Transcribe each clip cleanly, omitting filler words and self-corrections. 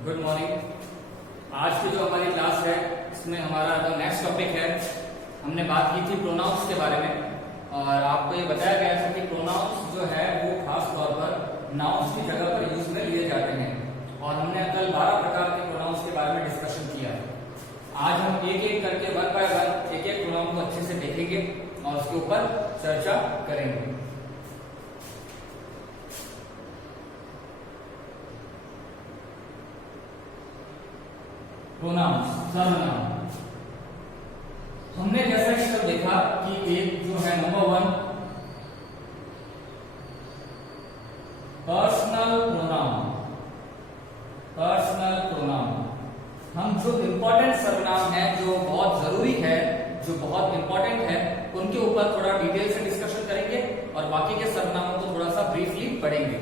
Good morning. आज की जो हमारी क्लास है इसमें हमारा जो नेक्स्ट टॉपिक है, हमने बात की थी प्रोनाउंस के बारे में और आपको ये बताया गया था कि प्रोनाउंस जो है वो खास तौर पर नाउन्स की जगह पर यूज में लिए जाते हैं और हमने कल 12 प्रकार के प्रोनाउंस के बारे में डिस्कशन किया। आज हम एक एक करके वन बाय वन एक एक प्रोनाउन को अच्छे से देखेंगे और उसके ऊपर चर्चा करेंगे। प्रोनाउंस, सर्वनाम। हमने जैसा कि कल देखा कि एक जो है number 1 personal pronoun. Personal pronoun हम जो इंपॉर्टेंट सर्वनाम है, जो बहुत जरूरी है, जो बहुत इंपॉर्टेंट है, उनके ऊपर थोड़ा डिटेल से डिस्कशन करेंगे और बाकी के सर्वनामों को थोड़ा सा ब्रीफली पढ़ेंगे।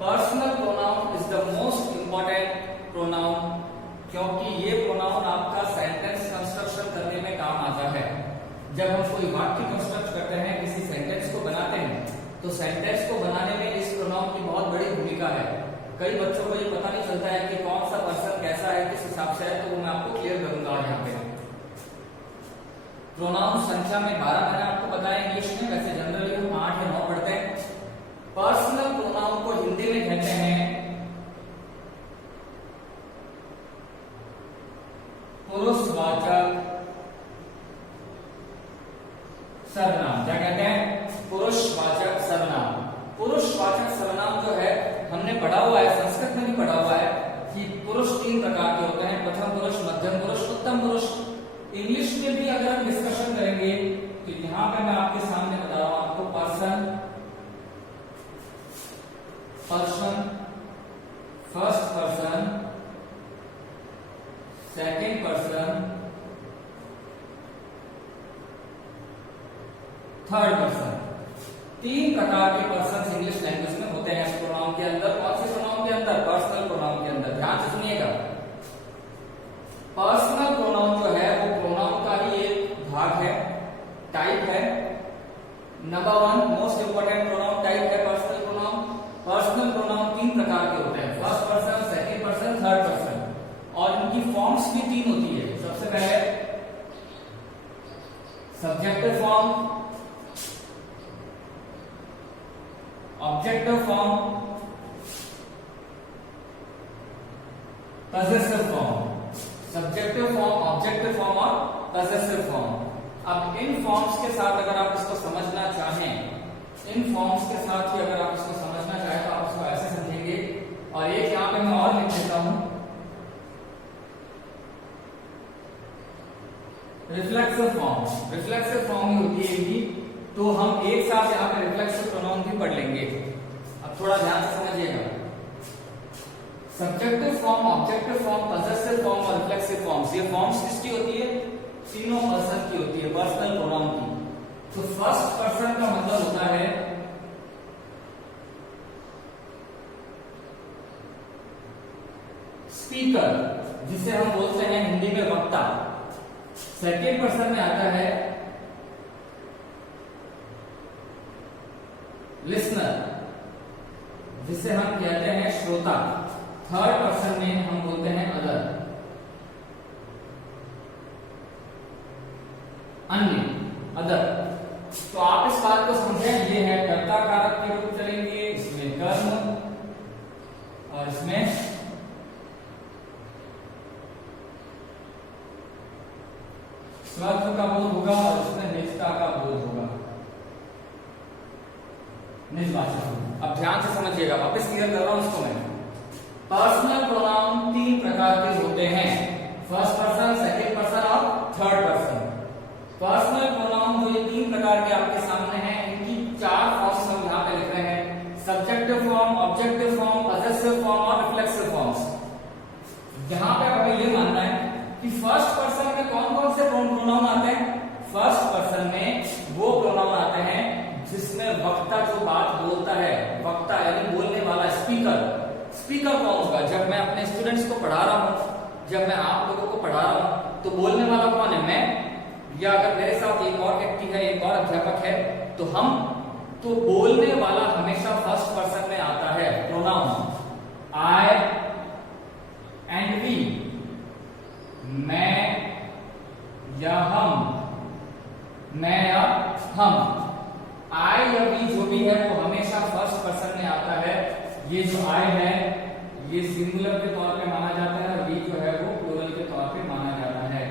Personal pronoun is the most important pronoun क्योंकि ये प्रोनाउन आपका सेंटेंस कंस्ट्रक्शन करने में काम आता है। जब हम कोई वाक्य कंस्ट्रक्ट करते हैं, किसी सेंटेंस को बनाते हैं, तो सेंटेंस को बनाने में इस प्रोनाउन की बहुत बड़ी भूमिका है। कई बच्चों को ये पता नहीं चलता है कि कौन सा पर्सन कैसा है, किस हिसाब से है, तो वो मैं आपको क्लियर करूंगा आज यहाँ पे। प्रोनाउन संख्या में 12 मैंने आपको बताया इंग्लिश में, वैसे जनरली हम 8 या 9 पढ़ते हैं। पर्सनल प्रोनाउन को हिंदी में कहते हैं पुरुषवाचक सर्वनाम। क्या कहते हैं? पुरुषवाचक सर्वनाम। पुरुषवाचक सर्वनाम जो है हमने पढ़ा हुआ है, संस्कृत में भी पढ़ा हुआ है कि पुरुष 3 प्रकार के होते हैं, प्रथम पुरुष, मध्यम पुरुष, उत्तम पुरुष। इंग्लिश में भी अगर हम डिस्कशन करेंगे तो यहां पे मैं आपके सामने बता रहा हूं आपको person, person, first person, second person, third person. 3 प्रकार के पर्सन इंग्लिश लैंग्वेज में होते हैं इस प्रोनाउन के अंदर। कौन से प्रोनाउन के अंदर? पर्सनल प्रोनाउन के अंदर। ध्यान से सुनिएगा, पर्सनल प्रोनाउन जो है वो प्रोनाउन का ही एक भाग है, टाइप है। Number 1 most important pronoun type है पर्सनल प्रोनाउन। पर्सनल प्रोनाउन 3 प्रकार के होते हैं, first person, second person, third person, और इनकी फॉर्म्स भी 3 होती है। सबसे पहले subjective form, objective form, possessive form. Subjective form, objective form और पजेसिव फॉर्म। अब इन फॉर्म्स के साथ अगर आप इसको समझना चाहें, इन फॉर्म्स के साथ ही अगर आप इसको समझना चाहें तो आप इसको ऐसे समझेंगे। और एक यहां पे मैं और लिख देता हूं, रिफ्लेक्सिव फॉर्म। रिफ्लेक्सिव फॉर्म ही होती है इनकी, तो हम एक साथ यहाँ पे रिफ्लेक्सिव प्रोनाउन भी पढ़ लेंगे। अब थोड़ा ध्यान से समझिएगा, subjective form, objective form, possessive form और रिफ्लेक्सिव फॉर्म्स, ये फॉर्म्स किसकी होती है? तीनों पर्सन की होती है, पर्सनल प्रोनाउन की। तो फर्स्ट पर्सन का मतलब होता है स्पीकर, जिसे हम बोलते हैं हिंदी में वक्ता। सेकेंड पर्सन में आता है लिसनर, जिसे हम कहते हैं श्रोता। थर्ड पर्सन में हम बोलते हैं अदर, अन्य, अदर। तो आप इस बात को समझें, ये है कर्ता कारक के रूप चलेंगे, इसमें कर्म और इसमें स्वत्व का बोध होगा और इसमें निजता का बोध होगा, निजवाचक। अब ध्यान से समझिएगा, वापस क्लियर कर रहा हूं इसको मैं। पर्सनल प्रोनाउन 3 प्रकार के होते हैं, फर्स्ट पर्सन, सेकेंड पर्सन और थर्ड पर्सन। पर्सनल प्रोनाउन जो ये 3 प्रकार के आपके सामने हैं, इनकी 4 फॉर्म्स हम यहाँ पे लिख रहे हैं, subjective form, objective form, possessive form और रिफ्लेक्सिव फॉर्म्स। यहाँ पे हमें ये मानना है कि फर्स्ट पर्सन में कौन कौन से प्रोनाउन आते हैं? फर्स्ट पर्सन में वो प्रोनाउन आते हैं जिसमें वक्ता जो बात बोलता है, वक्ता यानी बोलने वाला, स्पीकर। स्पीकर कौन होगा? जब मैं अपने स्टूडेंट्स को पढ़ा रहा हूं, जब मैं आप लोगों को पढ़ा रहा हूं, तो बोलने वाला कौन है? मैं, या अगर मेरे साथ एक और व्यक्ति है, एक और अध्यापक है, तो हम, तो बोलने वाला हमेशा फर्स्ट पर्सन में आता है प्रोनाउन। आई ये जो आई है ये सिंगुलर के तौर पे माना जाता है और वी जो है वो प्लूरल के तौर पे माना जाता है।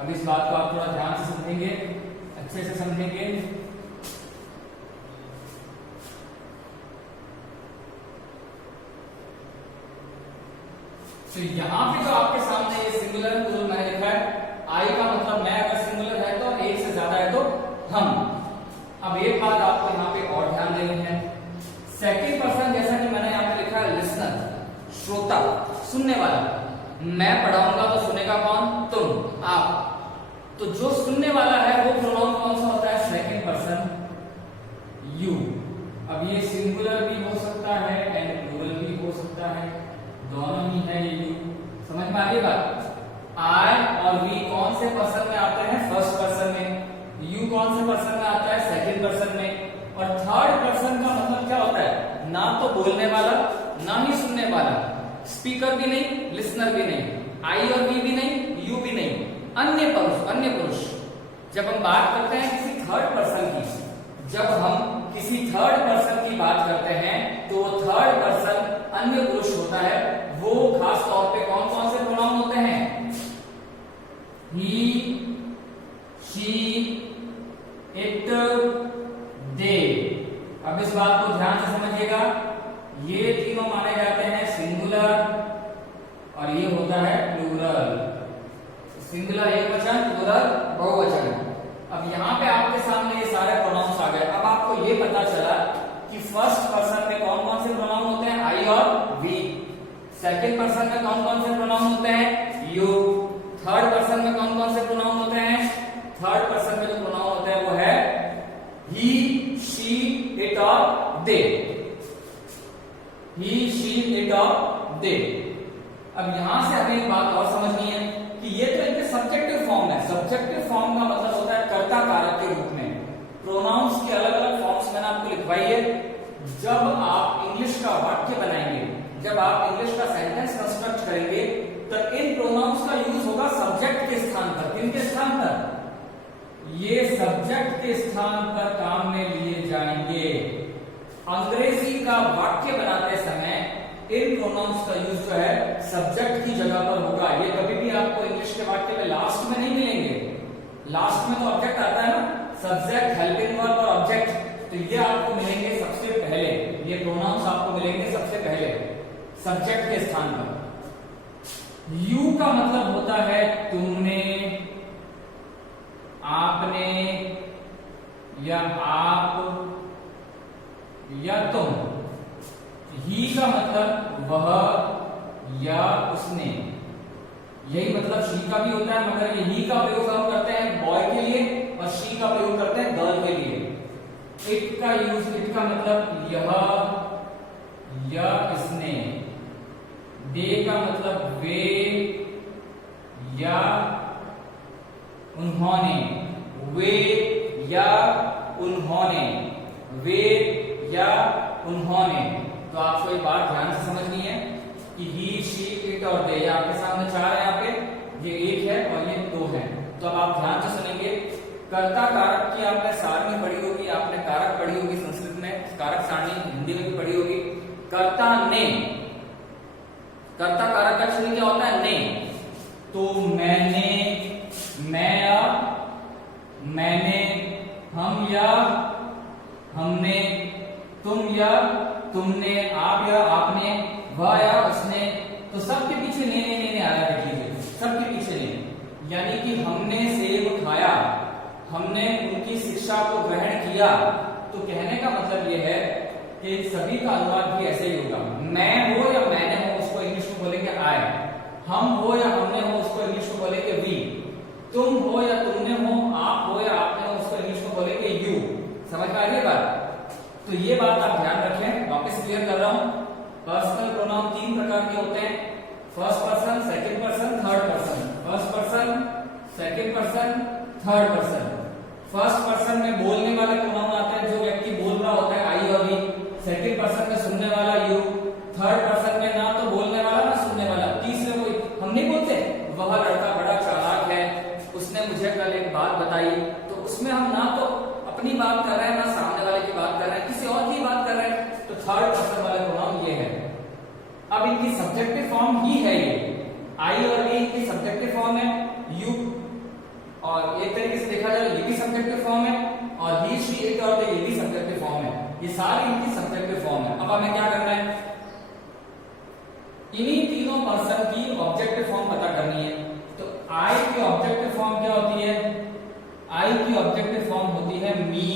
अब इस बात को आप थोड़ा ध्यान से समझेंगे, अच्छे से समझेंगे। तो यहाँ पे जो आपके सामने ये सिंगुलर प्लूरल मैंने लिखा है, आई का मतलब मैं अगर सिंगुलर है तो एक से ज्यादा है तो हम। अब एक बात आपको यहाँ पे और ध्यान देनी है, सेकंड पर्सन जैसा कि मैंने यहाँ पे लिखा है लिसनर, श्रोता, सुनने वाला। मैं पढ़ाऊंगा तो सुनेगा कौन? तुम, आप। तो जो सुनने वाला है वो प्रोनाउन कौन सा होता है? Second person you. अब ये सिंगुलर भी हो सकता है एंड प्लूरल भी हो सकता है, दोनों ही है ये यू। समझ में आ गई बात? आई और वी कौन से पर्सन में आते हैं? फर्स्ट पर्सन में। यू कौन से पर्सन में आता है? सेकंड पर्सन में। और थर्ड पर्सन का मतलब क्या होता है? ना तो बोलने वाला ना ही सुनने वाला, स्पीकर भी नहीं, लिसनर भी नहीं, आई और वी भी नहीं, यू भी नहीं, अन्य पुरुष, अन्य पुरुष। जब हम बात करते हैं किसी थर्ड पर्सन की, जब हम किसी थर्ड पर्सन की बात करते हैं तो वो थर्ड पर्सन अन्य पुरुष होता है। वो खास तौर पे कौन कौन से प्रोनाउन होते हैं? ही, शी, इट, दे। अब इस बात को ध्यान से समझिएगा, ये तीनों माने जाते हैं सिंगुलर और ये होता है प्लूरल। सिंगुलर एक वचन, प्लूरल बहुवचन। अब यहाँ पे आपके सामने ये सारे प्रोनाउंस आ गए। अब आपको ये पता चला कि फर्स्ट पर्सन में कौन कौन से प्रोनाउन होते हैं? आई और वी। सेकंड पर्सन में कौन कौन से प्रोनाउन होते हैं? यू। थर्ड पर्सन में कौन कौन से प्रोनाउन होते हैं? थर्ड पर्सन में जो प्रोनाउन होते हैं वो है ही, शी, इट और दे। ही, शी, इट और दे। अब यहां से हमें एक बात और समझनी है कि ये तो एक सब्जेक्टिव फॉर्म है। सब्जेक्टिव फॉर्म का मतलब होता है कर्ता कारक के रूप में। प्रोनाउंस की अलग अलग फॉर्म्स मैंने आपको लिखवाई है। जब आप इंग्लिश का वाक्य बनाएंगे, जब आप इंग्लिश का सेंटेंस कंस्ट्रक्ट करेंगे तो इन प्रोनाउंस का यूज होगा सब्जेक्ट के स्थान पर। किनके स्थान पर? ये सब्जेक्ट के स्थान पर काम में लिए जाएंगे। अंग्रेजी का वाक्य बनाते समय इन प्रोनाउंस का यूज जो है सब्जेक्ट की जगह पर होगा। ये कभी भी आपको इंग्लिश के वाक्य में लास्ट में नहीं मिलेंगे। लास्ट में तो ऑब्जेक्ट आता है ना, सब्जेक्ट, हेल्पिंग वर्ब और ऑब्जेक्ट। तो ये आपको मिलेंगे सबसे पहले, ये प्रोनाउंस आपको मिलेंगे सबसे पहले सब्जेक्ट के स्थान पर। यू का मतलब होता है तुमने, आपने या आप या तुम। ही का मतलब वह या उसने। यही मतलब शी का भी होता है, मगर ये ही का प्रयोग हम करते हैं बॉय के लिए और शी का प्रयोग करते हैं गर्ल के लिए। इट का यूज, इट का मतलब यह या इसने। दे का मतलब वे या उन्होंने, वे या उन्होंने, वे या उन्होंने। तो आपको एक बात ध्यान से समझनी है कि ही, शी, इट और दे, ये आपके सामने चार है, यहाँ पे ये एक है और ये दो है। तो अब आप ध्यान से सुनेंगे। कर्ता कारक की आपने सारणी पढ़ी होगी, आपने कारक पढ़ी होगी संस्कृत में, कारक सारणी हिंदी में भी पढ़ी होगी। कर्ता ने, कर्ता कारक का चिन्ह क्या होता है? ने। तो मैंने, मैं या मैंने, हम या हमने, तुम या तुमने, आप या आपने, वह या उसने। तो सबके पीछे ने आ रहा है। देखिए सबके पीछे ने, यानी कि हमने सेब खाया, हमने उनकी शिक्षा को ग्रहण किया। तो कहने का मतलब यह है कि सभी का अनुवाद भी ऐसे ही होगा। मैं हो या मैंने हो उसको इंग्लिश में बोलेंगे आई, हम हो या हमने हो उसको इंग्लिश में बोलेंगे वी, तुम हो या तुमने हो, आप हो या आपने हो उसको इंग्लिश में बोलेंगे यू। समझ में आ रही है बात? तो ये बात आप ध्यान रखें। वापस क्लियर कर रहा हूं। पर्सनल प्रोनाउन तीन प्रकार के होते हैं, first person, second person, third person. First person, second person, third person. First person में बोलने वाले प्रोनाउन आते हैं, जो व्यक्ति बोल रहा होता है आई और वी। सेकंड पर्सन में सुनने वाला यू। थर्ड पर्सन में ना तो बोलने वाला ना सुनने वाला। तीसरे को हम नहीं बोलते वह लड़का बड़ा चालाक है, उसने मुझे कल एक बात बताई। तो उसमें हम ना तो अपनी बात कर रहे हैं ना सामने वाले की बात कर रहे हैं, किसी और की बात कर रहे हैं। तो थर्ड पर्सन वाले प्रोनाउन ये है। अब इनकी सब्जेक्टिव फॉर्म ही है ये, आई और ए की सब्जेक्टिव फॉर्म है, यू, और एक तरीके से देखा जाए ये भी सब्जेक्टिव फॉर्म है, और ही शी एक और ये भी सब्जेक्टिव फॉर्म है। ये सारी इनकी सब्जेक्टिव फॉर्म है। अब हमें क्या करना है, इन्हीं तीनों पर्सन की ऑब्जेक्टिव फॉर्म पता करनी है। तो आई की ऑब्जेक्टिव फॉर्म क्या होती है, आई की ऑब्जेक्टिव फॉर्म होती है मी,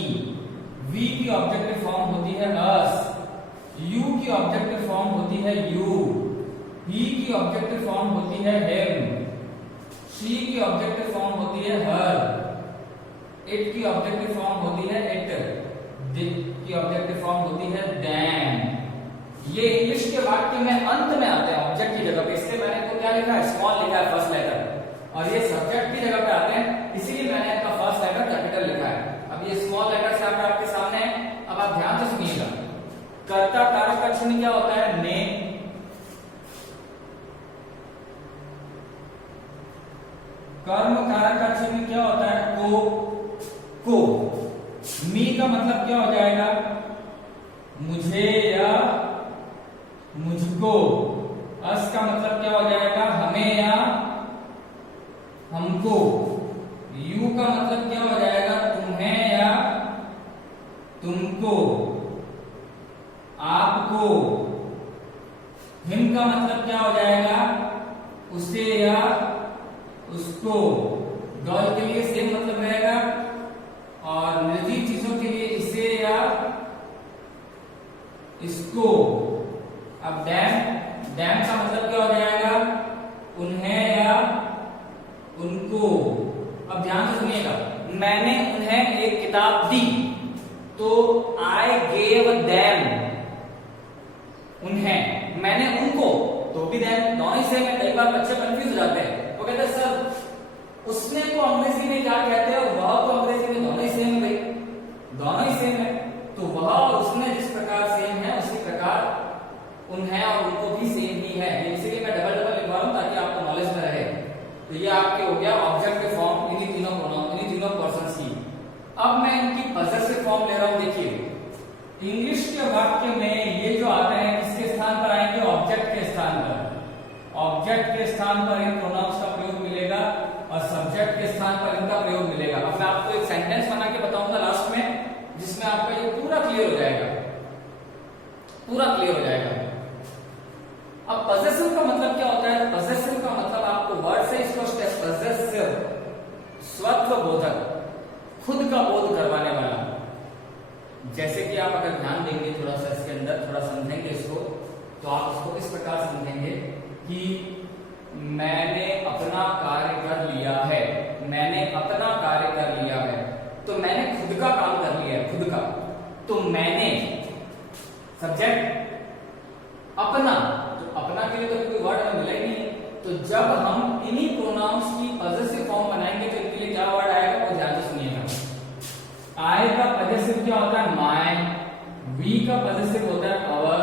वी की ऑब्जेक्टिव फॉर्म होती है अस, यू की ऑब्जेक्टिव फॉर्म होती है यू, ही की ऑब्जेक्टिव फॉर्म होती है हिम, शी की ऑब्जेक्टिव फॉर्म होती है हर, इट की ऑब्जेक्टिव फॉर्म होती है इट, दिस की ऑब्जेक्टिव फॉर्म होती है देम। ये इंग्लिश के वाक्य में अंत में आते हैं ऑब्जेक्ट की जगह पे, इसलिए मैंने तो क्या लिखा है, स्मॉल लिखा है फर्स्ट लेटर, और ये सब्जेक्ट की जगह पे आते हैं, इसीलिए मैंने इसका फर्स्ट लेटर कैपिटल लिखा है। अब ये स्मॉल लेटर से आपके सामने है। अब आप ध्यान से सुनिएगा, कर्ता कारक का चिन्ह क्या होता है, ने, कर्म कारक का चिन्ह क्या होता है, को, मी का मतलब क्या हो जाएगा, मुझे या मुझको, अस का मतलब क्या हो जाएगा, हमें या हमको, यू का मतलब क्या हो जाएगा, तुम्हें या तुमको, आपको, हिम का मतलब क्या हो जाएगा, उसे या उसको, डॉल के लिए सेम मतलब रहेगा, और निर्जीव चीजों के लिए इसे या इसको। अब डैम, डैम का मतलब क्या हो जाएगा, उन्हें या उनको। अब ध्यान से सुनिएगा, मैंने उन्हें एक किताब दी, तो आई गेव देम, उन्हें, मैंने उनको, तो भी देम, दोनों ही सेम है। कई बार बच्चे कंफ्यूज हो जाते हैं, वो कहते हैं सर उसने को अंग्रेजी में क्या कहते हैं और वह को अंग्रेजी में, दोनों ही सेम है भाई, दोनों ही सेम है। तो वह और उसने जिस प्रकार सेम है उसी प्रकार उन्हें और उनको भी सेम ही है, इसलिए मैं डबल डबल लिखवा रहा हूं ताकि आपको नॉलेज में रहे। तो ये आपके हो गया ऑब्जेक्टिव फॉर्म इन्हीं तीनों प्रोनाउन, इन्हीं तीनों पर्संस की। अब मैं इनकी पॉसेसिव फॉर्म ले रहा हूं। देखिए इंग्लिश के वाक्य में ये जो आते हैं किसके स्थान पर आएंगे, ऑब्जेक्ट के स्थान पर। ऑब्जेक्ट के स्थान पर इन प्रोनाउंस का प्रयोग मिलेगा और सब्जेक्ट के स्थान पर इनका प्रयोग मिलेगा। अब मैं आपको एक सेंटेंस बना के बताऊंगा लास्ट में, जिसमें आपका ये पूरा क्लियर हो जाएगा, पूरा क्लियर हो जाएगा। अब पॉसेसिव का मतलब क्या होता है, पॉसेसिव का मतलब आपको वर्ड से इसको पॉसेसिव, स्वत्व बोधक, खुद का बोध करवाने वाला। जैसे कि आप अगर ध्यान देंगे थोड़ा सा इसके अंदर, थोड़ा समझेंगे इसको, तो आप इसको इस प्रकार समझेंगे कि मैंने अपना कार्य कर लिया है, मैंने अपना कार्य कर लिया है, तो मैंने खुद का काम कर लिया है, खुद का। तो मैंने सब्जेक्ट, अपना, तो अपना के लिए तो कोई वर्ड हमें मिला ही नहीं है। तो जब हम इन्हीं प्रोनाउंस की पॉसेसिव फॉर्म बनाएंगे तो इनके लिए क्या वर्ड आएगा वो ध्यान से सुनिएगा। आई का पॉसेसिव क्या होता है, माय, वी का पॉसेसिव होता है अवर,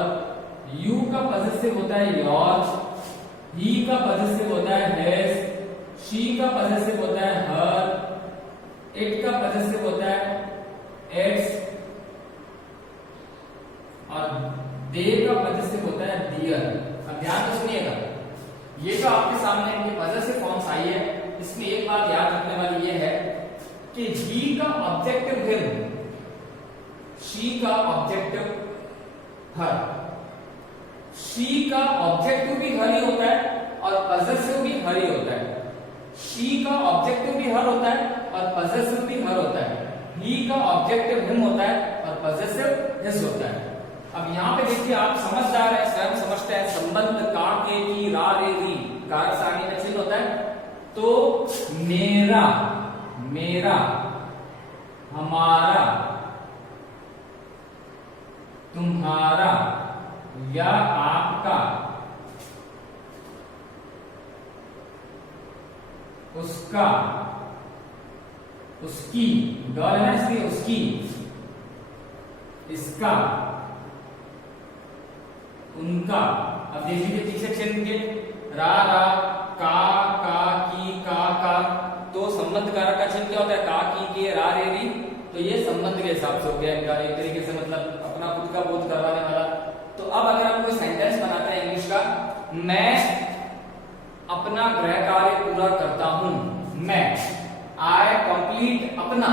यू का पॉसेसिव होता है योर, ही का पॉसेसिव होता है हिज, शी का पॉसेसिव होता है हर, इट का पॉसेसिव होता है इट्स, और दे का पॉसेसिव होता है देयर। अब ध्यान से सुनिएगा, ये जो आपके सामने इनके पॉसेसिव फॉर्म्स आई है, इसमें एक बात याद रखने वाली ये है कि ही का ऑब्जेक्टिव हिम, शी का ऑब्जेक्टिव हर, शी का ऑब्जेक्टिव भी हर ही होता है और पॉसेसिव भी हर ही होता है। शी का ऑब्जेक्टिव भी हर होता है और पॉसेसिव भी हर होता है। ही का ऑब्जेक्टिव हिम होता है और पॉसेसिव हिज होता है। अब यहाँ पे देखिए आप समझदार हैं, स्वयं समझते हैं, संबंध का, के, की, रा, रे, री, कारक सारणी का चिन्ह होता है। तो मेरा, मेरा, हमारा, तुम्हारा या आपका, उसका, उसकी, डॉल है ना इसलिए उसकी, इसका, उनका। अब देख लीजिए पीछे चिन्ह के, रा, रा, का, का, तो संबंध कारक का चिन्ह क्या होता है, का, की, रा, रे, री। तो ये संबंध के हिसाब से हो गया एक तरीके से, मतलब अपना खुद का बोध करवाने वाला। तो अब अगर हम कोई सेंटेंस बनाते हैं इंग्लिश का, मैं अपना गृह कार्य पूरा करता हूं। मैं, आई कंप्लीट अपना,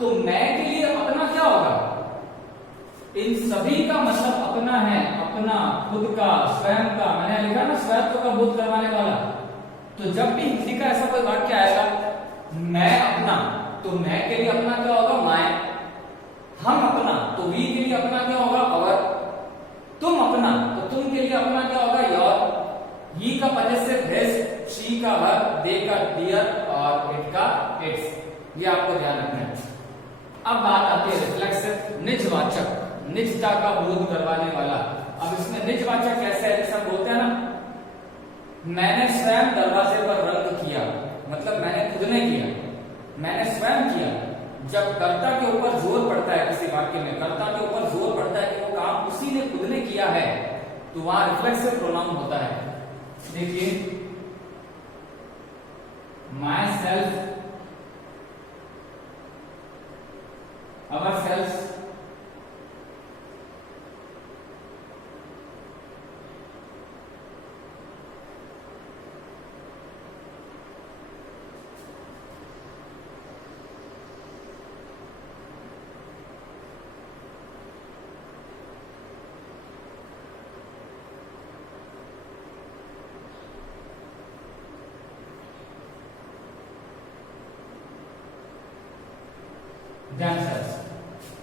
तो मैं के लिए अपना क्या होगा? इन सभी का मतलब अपना है, अपना, खुद का, स्वयं का। मैंने लिखा ना स्वयं का बोध करवाने वाला। तो जब भी हिंदी का ऐसा कोई वाक्य आएगा, मैं अपना, तो मैं के लिए अपना क्या होगा? माय। हम अपना, तो वी के लिए अपना क्या होगा? अवर। तुम अपना, तो तुम के लिए अपना क्या होगा? योर। ही का पजेसिव हिज, शी का हर, दे का डियर और इट का इट्स। ये आपको ध्यान रखना है। अब बात आती है रिफ्लेक्सिव, निजवाचक, निजता का बोध करवाने वाला। अब इसमें निजवाचक कैसे है? जैसा बोलते हैं ना, मैंने स्वयं दरवाजे पर रंग किया, मतलब मैंने खुद ने किया, मैंने स्वयं किया। जब कर्ता के ऊपर जोर पड़ता है किसी वाक्य में, कर्ता के ऊपर जोर पड़ता है कि वो काम उसी ने खुद ने किया है, तो वहां रिफ्लेक्सिव प्रोनाउन होता है। देखिए, माई सेल्फ, अवर सेल्फ,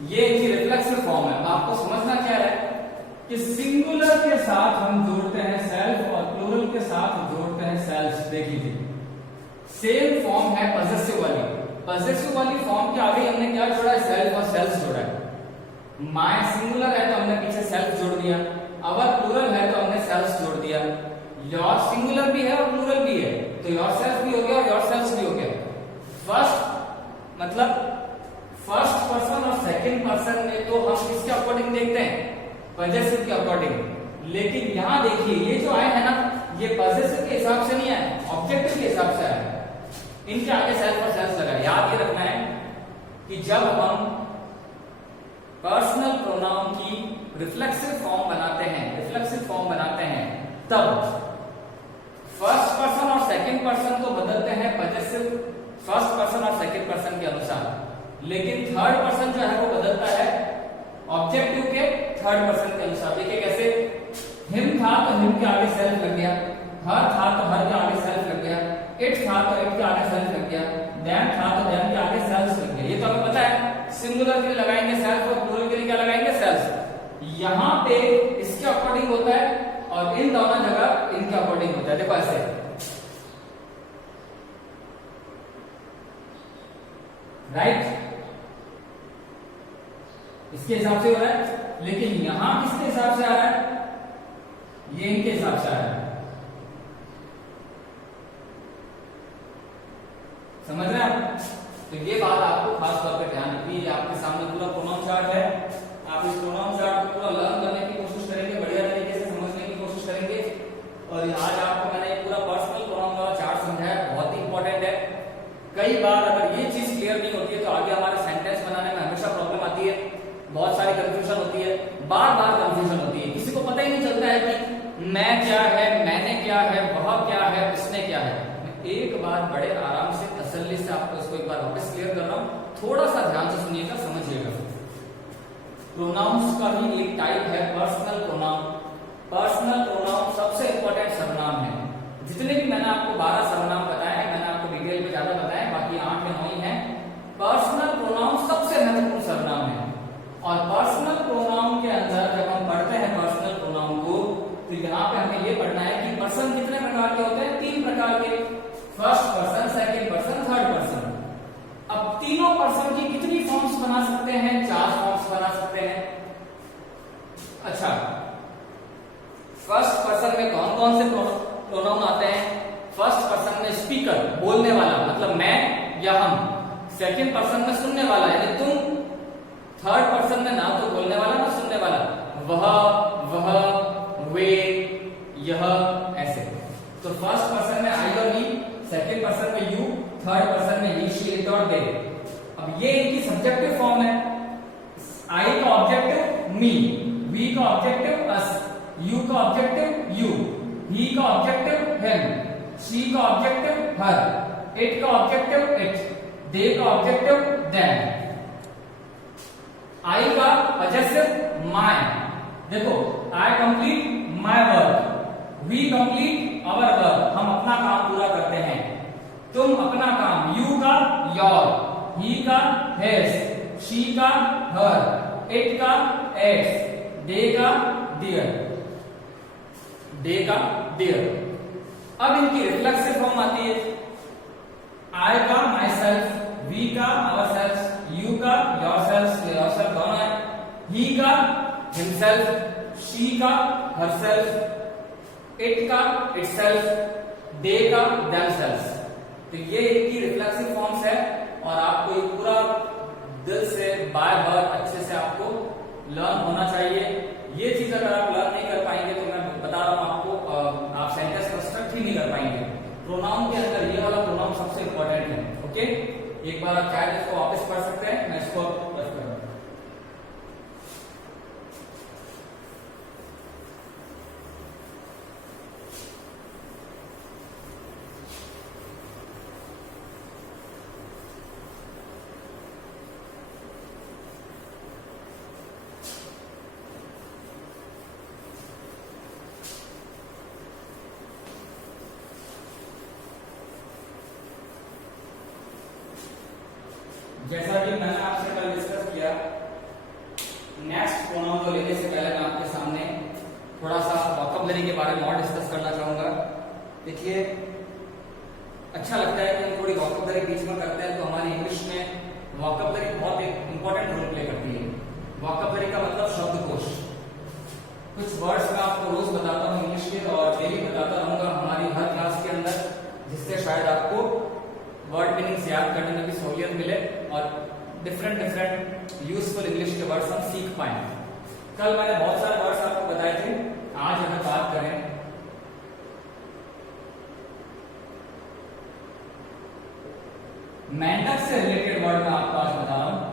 ये इनकी रिफ्लेक्सिव फॉर्म है। आपको समझना क्या है कि सिंगुलर के साथ हम जोड़ते हैं सेल्फ और प्लूरल के साथ जोड़ते हैं सेल्फ। देखिए, सेम फॉर्म है पजेसिव वाली। पजेसिव वाली फॉर्म के आगे हमने क्या जोड़ा है? सेल्फ और सेल्फ जोड़ा है। माय सिंगुलर है तो हमने पीछे सेल्फ जोड़ दिया, अवर प्लूरल है तो हमने सेल्फ जोड़ दिया, योर सिंगुलर भी है और प्लूरल भी है, तो योर सेल्फ भी हो गया और योर सेल्फ भी हो गया। फर्स्ट मतलब फर्स्ट पर्सन और सेकंड पर्सन में तो हम किसके अकॉर्डिंग देखते हैं? पजेसिव के अकॉर्डिंग। लेकिन यहां देखिए, ये जो आए हैं ना, ये पजेसिव के हिसाब से नहीं आए, ऑब्जेक्टिव के हिसाब से आए। इनके आगे सेल्फ और सेल्फ लगा। याद ये रखना है कि जब हम पर्सनल प्रोनाउन की रिफ्लेक्सिव फॉर्म बनाते हैं, रिफ्लेक्सिव फॉर्म बनाते हैं, तब फर्स्ट पर्सन और सेकंड पर्सन को बदलते हैं पजेसिव फर्स्ट पर्सन और सेकंड पर्सन के अनुसार, लेकिन थर्ड पर्सन जो है वो बदलता है ऑब्जेक्टिव के थर्ड पर्सन के अनुसार। देखिए कैसे, हिम था तो हिम के आगे सेल्फ लग गया, हर था तो हर के आगे सेल्फ लग गया, इट था तो इट के आगे सेल्फ लग गया, देम था तो देम के आगे सेल्फ लग गया। ये तो हमें पता है। सिंगुलर के लिए लगाएंगे सेल्फ और प्लूरल के लिए क्या लगाएंगे? सेल्फ। यहां पे इसके अकॉर्डिंग होता है और इन दोनों जगह इनके अकॉर्डिंग होता है। देखो ऐसे, राइट, इसके हिसाब से हो रहा है। लेकिन यहां किसके हिसाब से आ रहा है? ये इनके हिसाब से आ रहा है। समझ रहे हैं आप? तो ये बात आपको खास तौर पे ध्यान रखनी है। आपके सामने पूरा प्रोनाउन चार्ट है, आप इस प्रोनाउन चार्ट को पूरा लर्न करने की कोशिश करेंगे, बढ़िया तरीके से समझने की कोशिश करेंगे। और आज आपको मैंने पूरा पर्सनल प्रोनाउन का चार्ट समझाया, बहुत ही इंपॉर्टेंट है। कई बार अगर ये चीज क्लियर नहीं होती है तो आगे हमारे सेंटेंस बनाने में हमेशा प्रॉब्लम आती है, बहुत सारी कंफ्यूजन होती है, बार बार कंफ्यूजन होती है। किसी को पता ही नहीं चलता है कि मैं क्या है, मैंने क्या है, वह क्या है, उसने क्या है। मैं एक बार बड़े आराम से तसल्ली से आपको इसको एक बार वापस क्लियर कर रहा हूं, थोड़ा सा ध्यान से सुनिएगा, समझिएगा। प्रोनाउंस का ही एक टाइप है पर्सनल प्रोनाउन। पर्सनल प्रोनाउन सबसे इंपॉर्टेंट सर्वनाम है। जितने भी मैंने आपको 12 सर्वनाम बताए हैं, मैंने आपको डिटेल में ज्यादा बताया, बाकी 8 या 9 ही है। पर्सनल प्रोनाउन सबसे महत्वपूर्ण सर्वनाम है। और पर्सनल प्रोनाउन के अंदर जब हम पढ़ते हैं पर्सनल प्रोनाउन को, तो यहाँ पे हमें ये पढ़ना है कि पर्सन कितने प्रकार के होते हैं? 3 प्रकार के, first person, second person, third person. अब तीनों पर्सन की कितनी फॉर्म्स बना सकते हैं? 4 फॉर्म्स बना सकते हैं। अच्छा, फर्स्ट पर्सन में कौन कौन से प्रोनाउन आते हैं? फर्स्ट पर्सन में स्पीकर, बोलने वाला, मतलब मैं या हम। सेकंड पर्सन में सुनने वाला यानी तुम। थर्ड पर्सन में ना तो बोलने वाला ना सुनने वाला, वह, वे, यह, ऐसे। तो फर्स्ट पर्सन में आई और ही, सेकंड पर्सन में यू, थर्ड पर्सन में ही, शी, इट और दे। अब ये इनकी सब्जेक्टिव फॉर्म है। आई का ऑब्जेक्टिव मी, वी का ऑब्जेक्टिव अस, यू का ऑब्जेक्टिव यू, ही का ऑब्जेक्टिव हिम, शी का ऑब्जेक्टिव हर, इट का ऑब्जेक्टिव इट, दे का ऑब्जेक्टिव देम, आई का पजेसिव माय। देखो I complete my work, we complete our work, हम अपना काम पूरा करते हैं, तुम अपना काम, यू का योर, ही का हिज, शी का हर, इट का इट्स, दे का देयर, दे का देयर। अब इनकी रिफ्लेक्सिव फॉर्म आती है, आई का माई सेल्फ, वी का आवर सेल्फ, यू का योर सेल्फ, योरसेल्फ दोनों है, ही का हिमसेल्फ, शी का हरसेल्फ, इट का इटसेल्फ, दे का देमसेल्फ। तो ये इनकी रिफ्लेक्सिव फॉर्म्स है और आपको ये पूरा दिल से बाय हार्ट अच्छे से आपको लर्न होना चाहिए। ये चीज अगर आप लर्न नहीं कर पाएंगे तो मैं बता रहा हूं आपको, आप सेंटेंस कंस्ट्रक्ट ही नहीं कर पाएंगे। प्रोनाउन के अंदर ये वाला प्रोनाउन सबसे इंपॉर्टेंट है। ओके, एक बार आप चाहे इसको वापस पढ़ सकते हैं, मैं इसको रफ कर रहा हूं। जैसा कि मैंने आपसे कल डिस्कस किया, नेक्स्ट प्रोनाउन को लेने से पहले मैं आपके सामने थोड़ा सा वोकैबुलरी के बारे में और डिस्कस करना चाहूंगा। देखिए, अच्छा लगता है कि हम थोड़ी वोकैबुलरी बीच में करते हैं तो हमारी इंग्लिश में वोकैबुलरी बहुत एक इंपॉर्टेंट रोल प्ले करती है। वोकैबुलरी का मतलब शब्दकोश। कुछ वर्ड्स मैं आपको रोज बताता हूँ इंग्लिश के और डेली बताता रहूंगा हमारी हर क्लास के अंदर, जिससे शायद आपको वर्ड मीनिंग्स याद करने में भी सहूलियत मिले और डिफरेंट यूजफुल इंग्लिश के वर्ड्स हम सीख पाए। कल मैंने बहुत सारे वर्ड्स आपको बताए थे, आज अगर बात करें मेंढक से रिलेटेड वर्ड मैं आपको आज बता रहा हूं।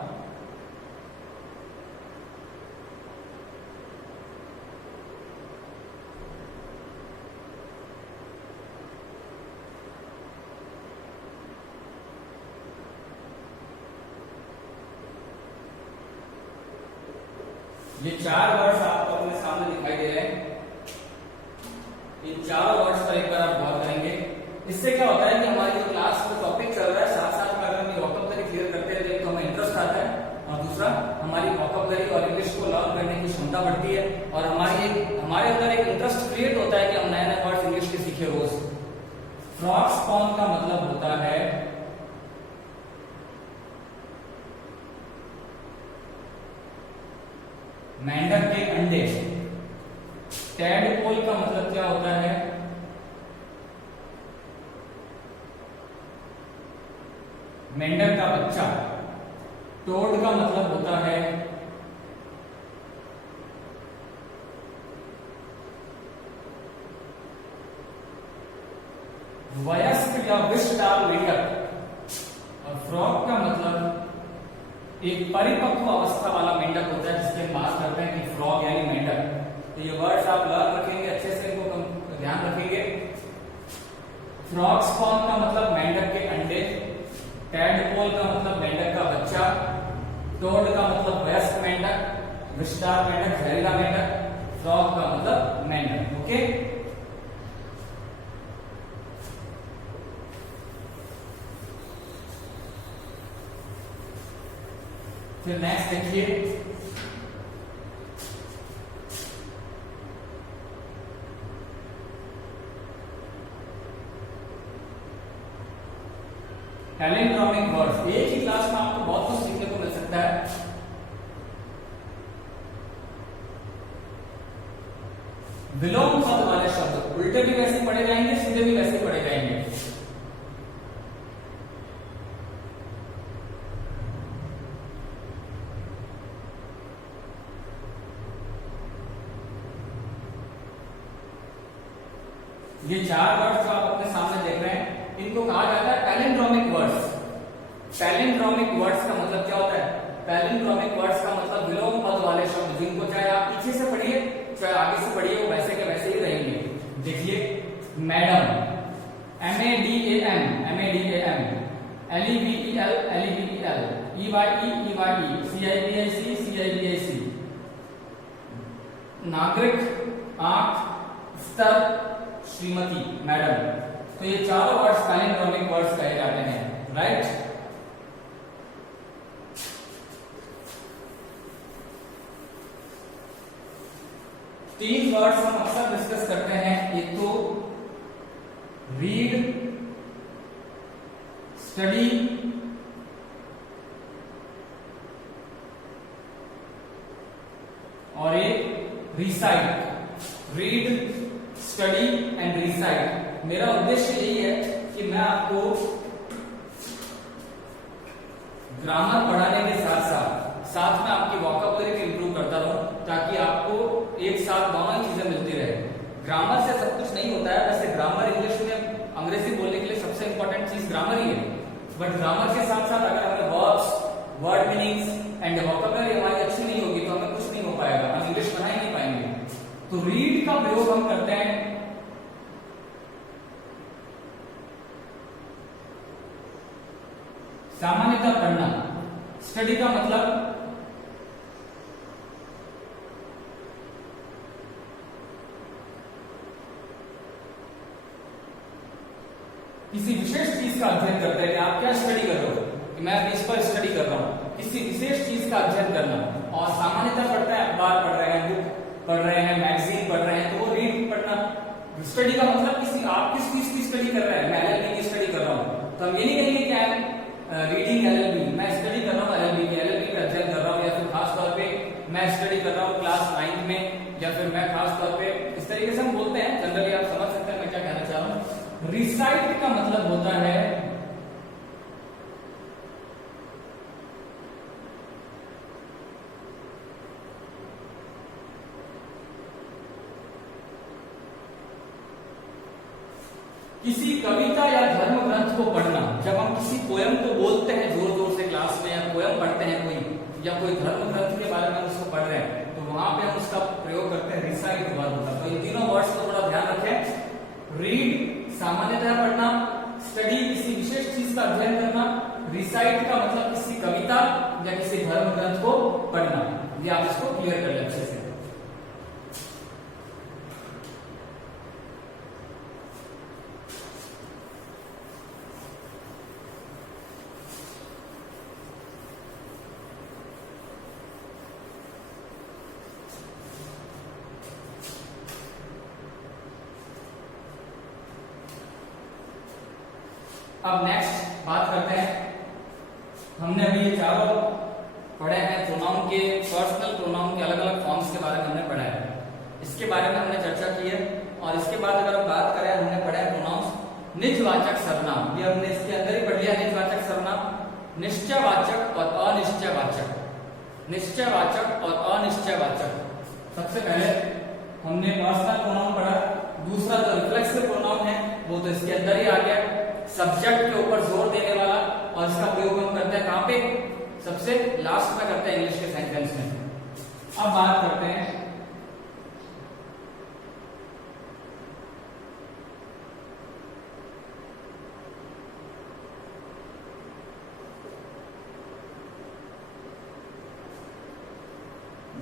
ये चार वर्ड्स आपको अपने सामने दिखाई दे रहे हैं। इन चारों वर्ड्स पर एक बार आप गौर करेंगे। इससे क्या होता है कि हमारी जो क्लास में टॉपिक चल रहा है, साथ साथ में अगर हम वोकैबुलरी क्लियर करते रहते हैं तो हमें इंटरेस्ट आता है, और दूसरा हमारी वोकैबुलरी और इंग्लिश को लर्न करने की क्षमता बढ़ती है और हमारे अंदर एक इंटरेस्ट क्रिएट होता है कि हम नए नए वर्ड्स इंग्लिश के सीखे रोज। फ्रॉग स्पॉन का मतलब होता है मेंढक के अंडे। टैडपोल का मतलब क्या होता है? मेंढक का बच्चा। टोड का मतलब होता है वयस्क या विषडाल मेंढक। और फ्रॉग का मतलब एक परिपक्व अवस्था वाला मेंढक होता है, जिसके बात करते हैं कि फ्रॉग यानी मेंढक। तो ये वर्ड्स आप लर्न रखेंगे, अच्छे से इनको ध्यान रखेंगे। फ्रॉग स्पॉन का मतलब मेंढक के अंडे, टैडपोल का मतलब मेंढक का बच्चा, टोड का मतलब वयस्क मेंढक, विषडाल मेंढक जहरीला मेंढक, फ्रॉग का मतलब मेंढक। ओके, फिर नेक्स्ट देखिए, पैलिंड्रोमिक वर्ड्स। एक ही क्लास में आपको बहुत कुछ सीखने को मिल सकता है। विलोम पद वाले शब्द उल्टे भी वैसे पढ़े जाएंगे, सीधे भी वैसे पढ़े जाएंगे। ये चार वर्ड्स जो आप अपने सामने देख रहे हैं, इनको कहा जाता है पैलिंड्रोमिक वर्ड्स। पैलिंड्रोमिक वर्ड्स का मतलब क्या होता है? पैलिंड्रोमिक वर्ड्स का मतलब विलोम पद वाले शब्द, जिनको चाहे आप पीछे से पढ़िए चाहे आगे से पढ़िए, वो वैसे के वैसे ही रहेंगे। देखिए, LEVEL LEVEL, EYE EYE, CIBIC CIBIC, नागरिक आंख स्तर श्रीमती मैडम। तो ये चारों वर्ड्स पैलिंड्रोमिक वर्ड्स कहे जाते हैं, राइट। तीन वर्ड्स हम अक्सर डिस्कस करते हैं, एक तो रीड, स्टडी और एक recite. Read, study and recite. मेरा उद्देश्य यही है कि मैं आपको ग्रामर पढ़ाने के साथ साथ में आपकी वोकैबुलरी भी इंप्रूव करता रहूं, ताकि आपको एक साथ दोनों ही चीजें मिलती रहे। ग्रामर से सब कुछ नहीं होता है, वैसे ग्रामर इंग्लिश में अंग्रेजी बोलने के लिए सबसे इंपॉर्टेंट चीज ग्रामर ही है, बट ग्रामर के साथ साथ अगर हमें verbs, word meanings and vocabulary हमारी अच्छी नहीं होगी तो हमें कुछ नहीं हो पाएगा, हम इंग्लिश बना ही नहीं पाएंगे। तो रीड का प्रयोग हम करते हैं सामान्यतः पढ़ना। स्टडी का मतलब किसी विशेष चीज का अध्ययन करते हैं कि आप क्या स्टडी कर रहे हो, कि मैं इस पर स्टडी कर रहा हूं, किसी विशेष चीज का अध्ययन करना। और सामान्यतः पढ़ते हैं, अखबार पढ़ रहे हैं, बुक पढ़ रहे हैं, मैगजीन पढ़ रहे हैं, तो वो रीड पढ़ना। स्टडी का मतलब किसी आप किस चीज की स्टडी कर रहे हैं, मैं LLB की स्टडी कर रहा हूं, तो हम ये नहीं कहेंगे कि आई एम रीडिंग LLB, मैं स्टडी कर रहा हूँ LLB का अध्ययन कर रहा हूँ, या फिर खास तौर पे मैं स्टडी कर रहा हूँ क्लास 9 में, या फिर मैं खास तौर पे इस तरीके से हम बोलते हैं। जनरली आप समझ सकते हैं मैं क्या कहना चाह रहा हूँ। रिसाइट का मतलब होता है किसी कविता या धर्म ग्रंथ को पढ़ना। जब हम किसी पोयम को बोलते हैं जोर जोर से क्लास में, या पोयम पढ़ते हैं कोई, या कोई धर्म ग्रंथ के बारे में हम उसको पढ़ रहे हैं, तो वहां पे हम उसका प्रयोग करते हैं रिसाइट वर्ड होता है। तो इन तीनों वर्ड्स को थोड़ा ध्यान रखें। रीड सामान्यतः पढ़ना, स्टडी किसी विशेष चीज का अध्ययन करना, रिसाइट का मतलब किसी कविता या किसी धर्म ग्रंथ को पढ़ना। ये आप इसको क्लियर कर लें अच्छे से। अब नेक्स्ट बात करते हैं, हमने अभी ये चारों पढ़े हैं प्रोनाउन के, पर्सनल प्रोनाउन के अलग अलग फॉर्म्स के बारे में हमने पढ़ा है, इसके बारे में हमने चर्चा की है। और इसके बाद अगर हम बात करें, हमने पढ़ा है प्रोनाउंस निजवाचक सर्वनाम, ये हमने इसके अंदर ही पढ़ लिया। निजवाचक सर्वनाम निश्चयवाचक और अनिश्चयवाचक, निश्चयवाचक और अनिश्चयवाचक। सबसे पहले हमने पर्सनल प्रोनाउन पढ़ा, दूसरा जो रिफ्लेक्सिव प्रोनाउन है वो तो इसके अंदर ही आ गया, सब्जेक्ट के ऊपर जोर देने वाला, और इसका प्रयोग हम करते हैं कहां पे, सबसे लास्ट में करते हैं इंग्लिश के सेंटेंस में। अब बात करते हैं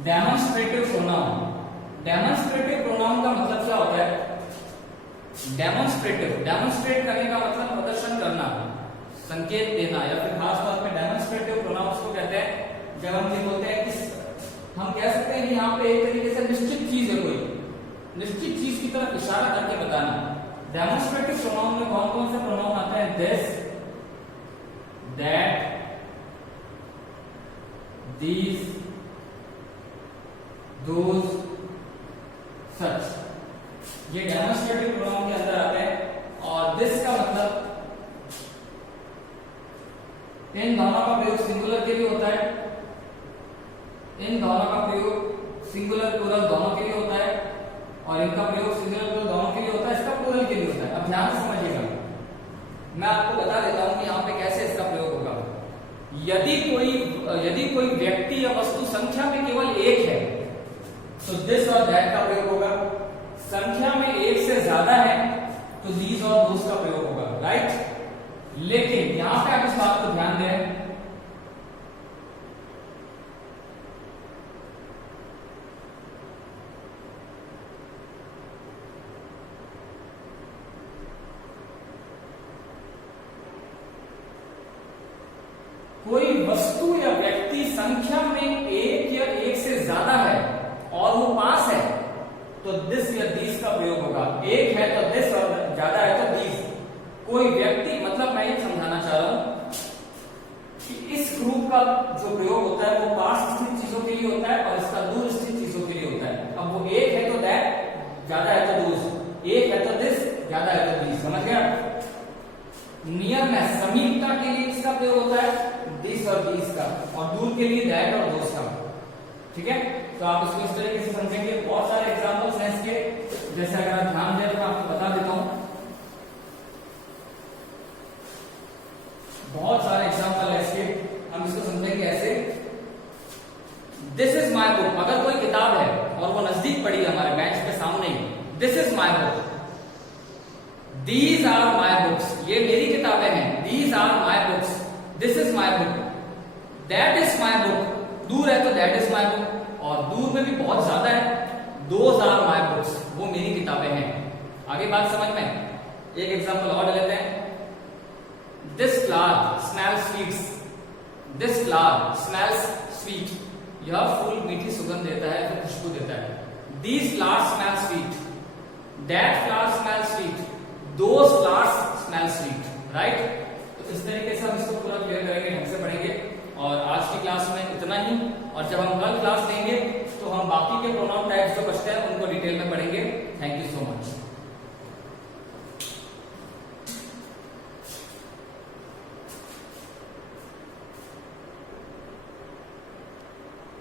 डेमोन्स्ट्रेटिव प्रोनाउन। डेमोन्स्ट्रेटिव प्रोनाउन का मतलब क्या होता है? डेमोन्स्ट्रेटिव, डेमोन्स्ट्रेट करने का मतलब प्रदर्शन करना, संकेत देना, या फिर खास तौर पे डेमोन्स्ट्रेटिव प्रोनाउंस को कहते हैं जब हम ये बोलते हैं कि हम कह सकते हैं कि यहाँ पे एक तरीके से निश्चित चीज है, कोई निश्चित चीज की तरफ इशारा करके बताना। डेमोन्स्ट्रेटिव प्रोनाउन में कौन कौन से प्रोनाउन आते हैं? दिस, दैट, दीज, दोज, सच, ये डेमोन्स्ट्रेटिव प्रोनाउन के अंदर आते हैं। और दिस का मतलब इन दोनों का प्रयोग सिंगुलर के लिए होता है, इन दोनों का प्रयोग सिंगुलर प्लूरल दोनों के लिए होता है, और इनका प्रयोग सिंगुलर प्लूरल दोनों के लिए होता है, इसका प्लूरल के लिए होता है। अब ध्यान से समझिएगा, मैं आपको बता देता हूं कि यहाँ पे कैसे इसका प्रयोग होगा। यदि कोई व्यक्ति या वस्तु संख्या में केवल एक है तो दिस और दैट का प्रयोग होगा, संख्या में एक से ज्यादा है तो दीज और दोस का प्रयोग होगा, राइट। लेकिन यहां पे आप इस बात को ध्यान दें, कोई वस्तु या व्यक्ति संख्या में एक या एक से ज्यादा है और वो पास है तो दिस या दिस का प्रयोग होगा। एक है तो दिस और ज्यादा है तो दिस। कोई व्यक्ति, मतलब मैं ये समझाना चाह रहा हूं कि इस ग्रुप का जो प्रयोग होता है वो पास स्थित चीजों के लिए होता है और इसका दूर स्थित चीजों के लिए होता है। अब वो एक है तो दैट, ज्यादा है तो दूस, एक है तो दिस, ज्यादा है तो दिस। समझ गया? नियरनेस, समीपता के लिए इसका प्रयोग होता है दिस और दिस का, और दूर के लिए दैट और दोस का। ठीक है, तो आप इसको इस तरीके से समझेंगे। बहुत सारे एग्जांपल्स हैं इसके, जैसे अगर आप ध्यान दें तो मैं आपको बता देता हूं, बहुत सारे एग्जांपल है इसके, हम इसको समझेंगे ऐसे। दिस इज माई बुक, अगर कोई किताब है और वो नजदीक पड़ी है हमारे बेंच के सामने ही, this is my book. These are my books, ये मेरी किताबें हैं। These are my books, this is my book, that is my book, दूर है तो दैट इज माई बुक, और दूर में भी बहुत ज्यादा है, दोज आर माई बुक्स, वो मेरी किताबें हैं। आगे बात समझ में? एक एग्जांपल और लेते हैं। This flower smells sweets, this flower smells sweet, यह फूल मीठी सुगंध देता है, फिर खुशबू देता है। These flowers smell sweet, that flower smells sweet, those flowers smell sweet. Right? तो इस तरीके से हम इसको पूरा क्लियर करेंगे, ढंग से पढ़ेंगे। और आज की क्लास में इतना ही, और जब हम कल क्लास लेंगे तो हम बाकी के प्रोनाउन टाइप्स जो बचते हैं उनको डिटेल में पढ़ेंगे। Thank you so much.